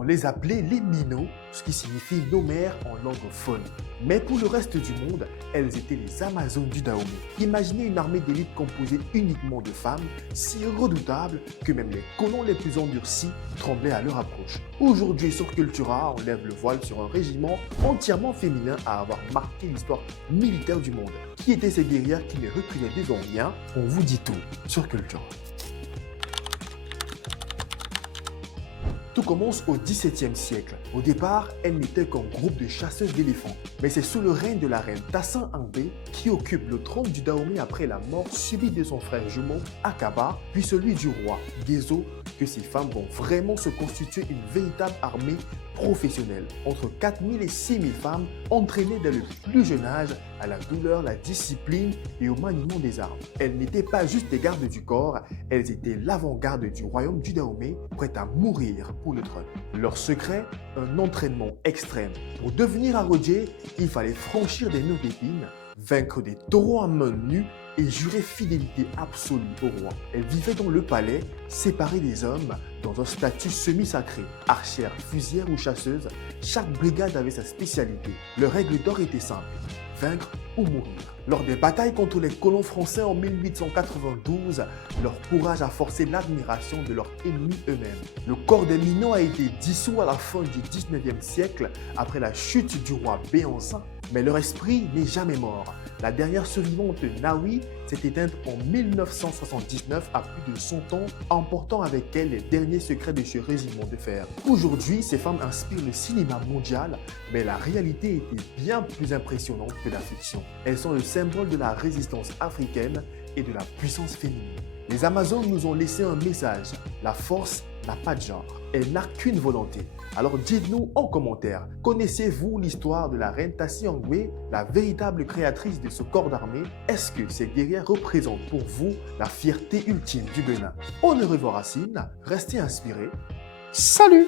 On les appelait les Mino, ce qui signifie nos mères en langue faune. Mais pour le reste du monde, elles étaient les Amazones du Dahomey. Imaginez une armée d'élite composée uniquement de femmes, si redoutables que même les colons les plus endurcis tremblaient à leur approche. Aujourd'hui sur Cultura, on lève le voile sur un régiment entièrement féminin à avoir marqué l'histoire militaire du monde. Qui étaient ces guerrières qui ne reculaient devant rien? On vous dit tout sur Cultura. Tout commence au XVIIe siècle. Au départ, elles n'étaient qu'un groupe de chasseuses d'éléphants. Mais c'est sous le règne de la reine Tassin Angbe, qui occupe le trône du Dahomey après la mort subite de son frère jumeau Akaba, puis celui du roi Gezo, que ces femmes vont vraiment se constituer une véritable armée professionnelle. Entre 4000 et 6000 femmes entraînées dès le plus jeune âge à la douleur, la discipline et au maniement des armes. Elles n'étaient pas juste des gardes du corps, elles étaient l'avant-garde du royaume du Dahomey, prêtes à mourir pour le trône. Leur secret, un entraînement extrême. Pour devenir arrodier, il fallait franchir des murs d'épines, vaincre des taureaux à main nue et jurer fidélité absolue au roi. Elles vivaient dans le palais, séparées des hommes, dans un statut semi-sacré. Archères, fusilières ou chasseuses, chaque brigade avait sa spécialité. Leur règle d'or était simple: vaincre ou mourir. Lors des batailles contre les colons français en 1892, leur courage a forcé l'admiration de leurs ennemis eux-mêmes. Le corps des Mino a été dissous à la fin du 19e siècle après la chute du roi Béanzin. Mais leur esprit n'est jamais mort. La dernière survivante, Nawi, s'est éteinte en 1979 à plus de 100 ans, emportant avec elle les derniers secrets de ce régiment de fer. Aujourd'hui, ces femmes inspirent le cinéma mondial, mais la réalité était bien plus impressionnante que la fiction. Elles sont le symbole de la résistance africaine et de la puissance féminine. Les Amazones nous ont laissé un message: la force n'a pas de genre, elle n'a qu'une volonté. Alors dites-nous en commentaire, connaissez-vous l'histoire de la reine Tassin Angbe, la véritable créatrice de ce corps d'armée? Est-ce que ces guerrières représentent pour vous la fierté ultime du Bénin? On ne revoit Racine, restez inspirés. Salut!